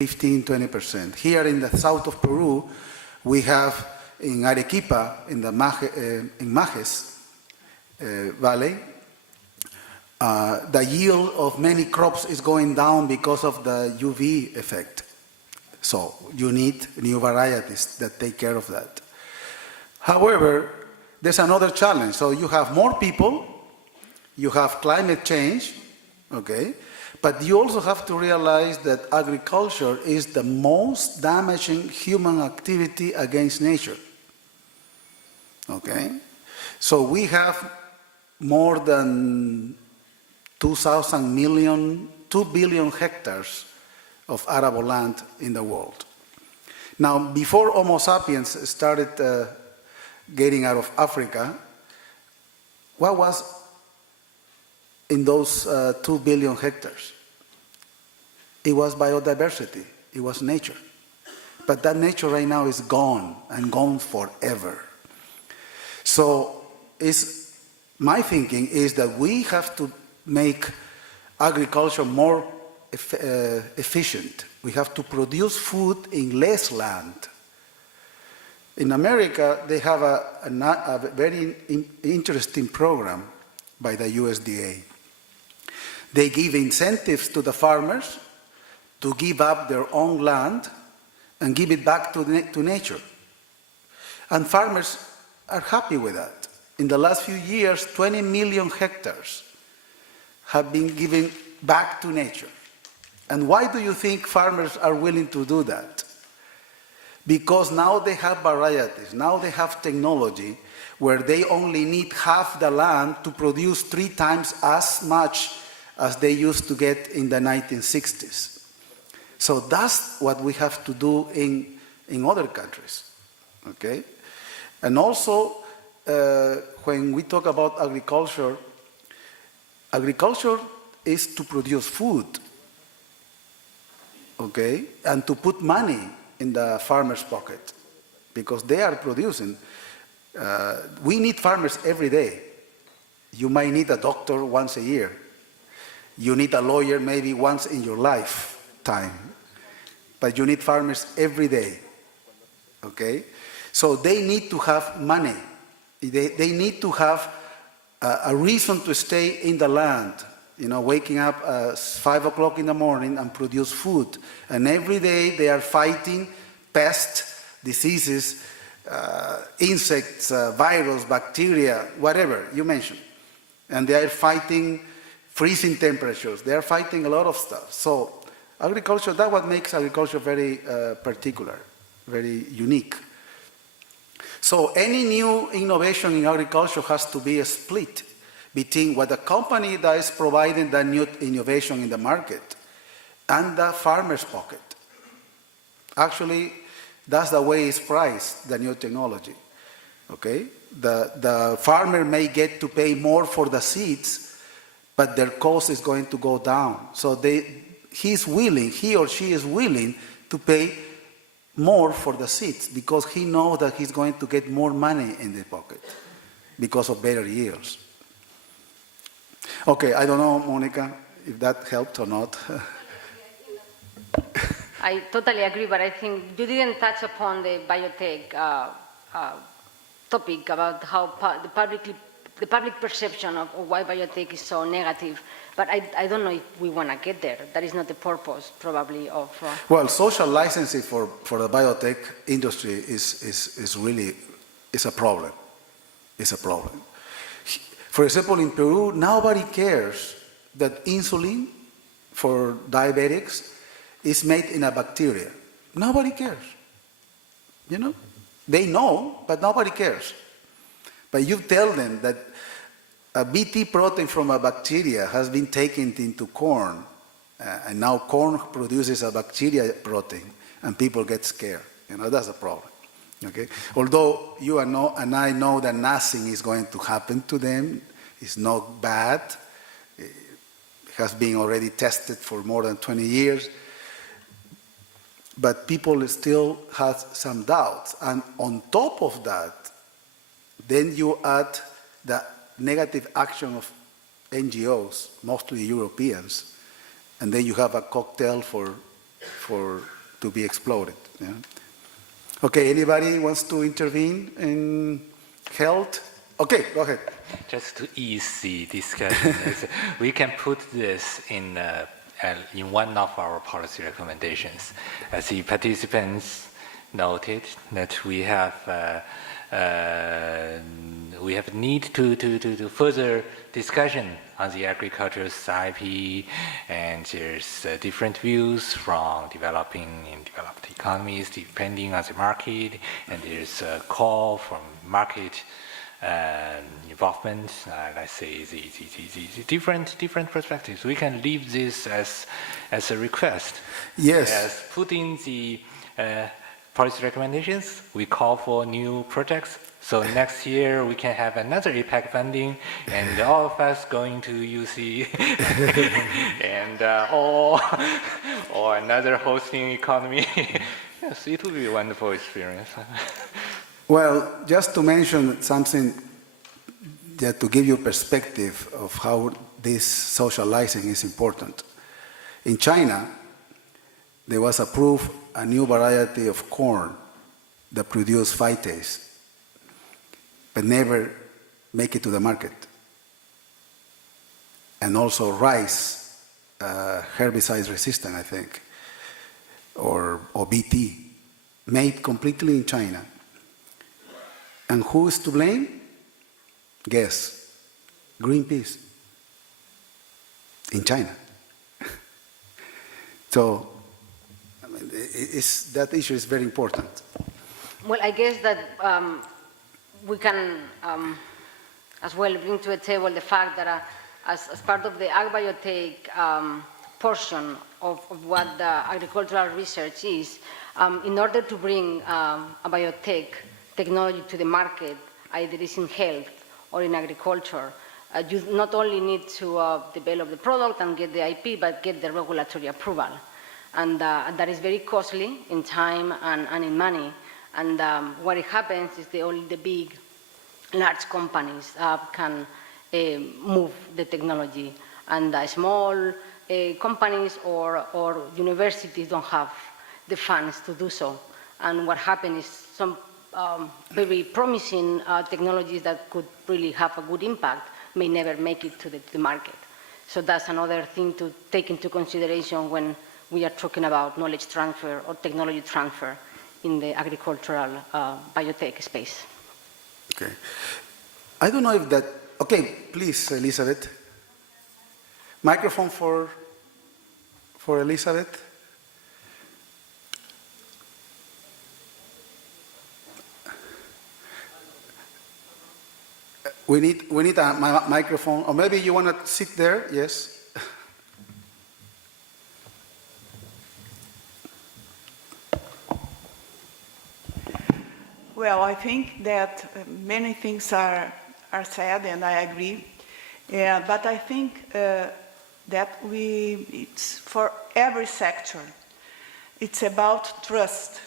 15, 20%. Here in the south of Peru, we have in Arequipa, in the Majes Valley, the yield of many crops is going down because of the UV effect. So you need new varieties that take care of that. However, there's another challenge. So you have more people, you have climate change, okay? But you also have to realize that agriculture is the most damaging human activity against nature. Okay? So we have more than 2 billion hectares of arable land in the world. Now, before Homo sapiens started getting out of Africa, what was in those 2 billion hectares? It was biodiversity, it was nature. But that nature right now is gone, and gone forever. So my thinking is that we have to make agriculture more efficient. We have to produce food in less land. In America, they have a very interesting program by the USDA. They give incentives to the farmers to give up their own land and give it back to nature. And farmers are happy with that. In the last few years, 20 million hectares have been given back to nature. And why do you think farmers are willing to do that? Because now they have varieties, now they have technology where they only need half the land to produce 3 times as much as they used to get in the 1960s. So that's what we have to do in other countries, okay? And also, when we talk about agriculture, agriculture is to produce food, okay? And to put money in the farmer's pocket, because they are producing. We need farmers every day. You might need a doctor once a year. You need a lawyer maybe once in your lifetime. But you need farmers every day, okay? So they need to have money. They need to have a reason to stay in the land, you know, waking up at 5 o'clock in the morning and produce food. And every day they are fighting pests, diseases, insects, virus, bacteria, whatever you mentioned. And they are fighting freezing temperatures. They are fighting a lot of stuff. So agriculture, that's what makes agriculture very particular, very unique. So any new innovation in agriculture has to be a split between what the company that is providing the new innovation in the market and the farmer's pocket. Actually, that's the way it's priced, the new technology, okay? The farmer may get to pay more for the seeds, but their cost is going to go down. So he or she is willing to pay more for the seeds because he knows that he's going to get more money in the pocket because of better yields. Okay, I don't know, Monica, if that helped or not. I totally agree, but I think you didn't touch upon the biotech topic about how the public perception of why biotech is so negative. But I don't know if we want to get there. That is not the purpose, probably, of... Well, social licensing for the biotech industry is really a problem. It's a problem. For example, in Peru, nobody cares that insulin for diabetics is made in a bacteria. Nobody cares. You know? They know, but nobody cares. But you tell them that a Bt protein from a bacteria has been taken into corn, and now corn produces a bacteria protein, and people get scared. You know, that's a problem. Okay? Although you and I know that nothing is going to happen to them, it's not bad. It has been already tested for more than 20 years. But people still have some doubts. And on top of that, then you add the negative action of NGOs, mostly Europeans, and then you have a cocktail for to be exploited. Yeah? Okay, anybody wants to intervene in health? Okay, go ahead. Just to ease the discussion, we can put this in one of our policy recommendations. As the participants noted, that we have need to further discussion on the agricultural IP, and there's different views from developing and developed economies depending on the market, and there's a call from market involvement, let's say the different perspectives. We can leave this as a request. Yes. As put in the policy recommendations, we call for new projects. So next year we can have another APEC funding, and all of us going to UC, and or another hosting economy. Yes, it will be a wonderful experience. Well, just to mention something, that to give you perspective of how this socializing is important. In China, there was approved a new variety of corn that produced phytase, but never make it to the market. And also rice, herbicide resistant, I think, or BT, made completely in China. And who is to blame? Guess, Greenpeace in China. So, I mean, that issue is very important. Well, I guess that we can as well bring to the table the fact that as part of the agbiotech portion of what the agricultural research is, in order to bring a biotech technology to the market, either it's in health or in agriculture, you not only need to develop the product and get the IP, but get the regulatory approval. And that is very costly in time and in money. And what happens is only the big, large companies can move the technology. And small companies or universities don't have the funds to do so. And what happens is some very promising technologies that could really have a good impact may never make it to the market. So that's another thing to take into consideration when we are talking about knowledge transfer or technology transfer in the agricultural biotech space. Okay. I don't know if that, okay, please, Elizabeth. Microphone for Elizabeth. We need a microphone, or maybe you want to sit there, yes? Well, I think that many things are said, and I agree. But I think that it's for every sector. It's about trust.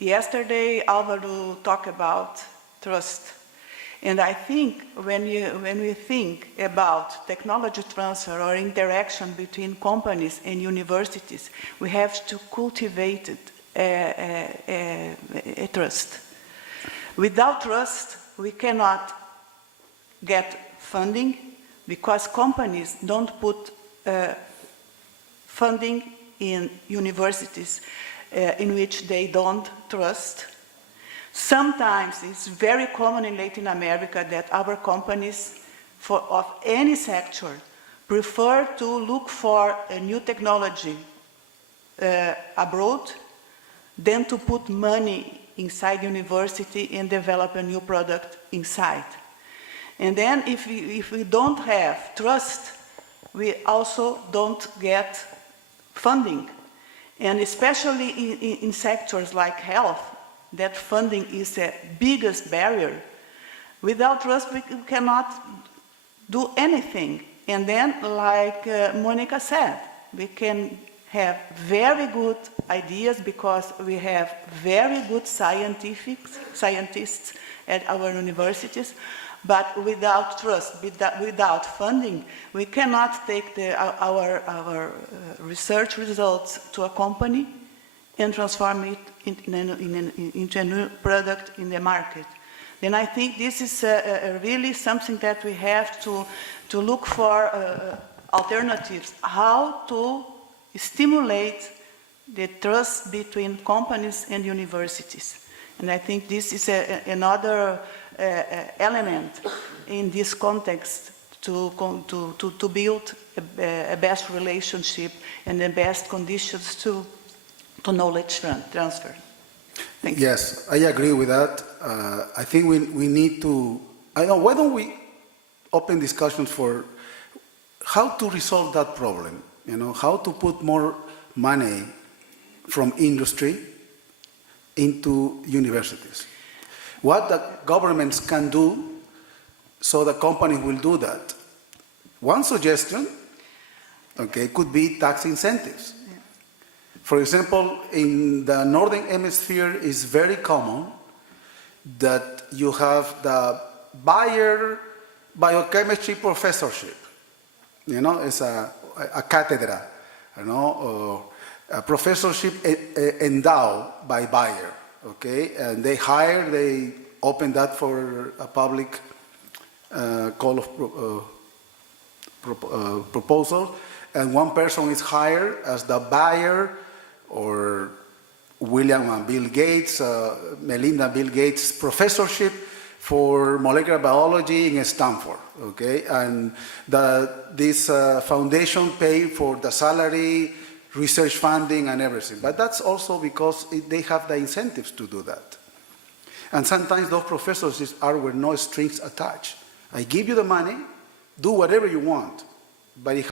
Yesterday, Álvaro talked about trust. And I think when we think about technology transfer or interaction between companies and universities, we have to cultivate a trust. Without trust, we cannot get funding because companies don't put funding in universities in which they don't trust. Sometimes it's very common in Latin America that our companies of any sector prefer to look for a new technology abroad than to put money inside university and develop a new product inside. And then if we don't have trust, we also don't get funding. And especially in sectors like health, that funding is the biggest barrier. Without trust, we cannot do anything. And then, like Monica said, we can have very good ideas because we have very good scientists at our universities, But without trust, without funding, we cannot take our research results to a company and transform it into a new product in the market. Then I think this is really something that we have to look for alternatives, how to stimulate the trust between companies and universities. And I think this is another element in this context to build a best relationship and the best conditions to knowledge transfer. Thank you. Yes, I agree with that. I think we need to, why don't we open discussions for how to resolve that problem, how to put more money from industry into universities. What the governments can do so the company will do that. One suggestion, could be tax incentives. Yeah. For example, in the Northern Hemisphere, it's very common that you have the Bayer biochemistry professorship. It's a cátedra, or a professorship endowed by Bayer, and they open that for a public call of proposal, and one person is hired as the Bayer or William and Bill Gates, Melinda Bill Gates professorship for molecular biology in Stanford, and this foundation pay for the salary, research funding, and everything. But that's also because they have the incentives to do that. And sometimes those professors are with no strings attached. I give you the money, do whatever you want, but it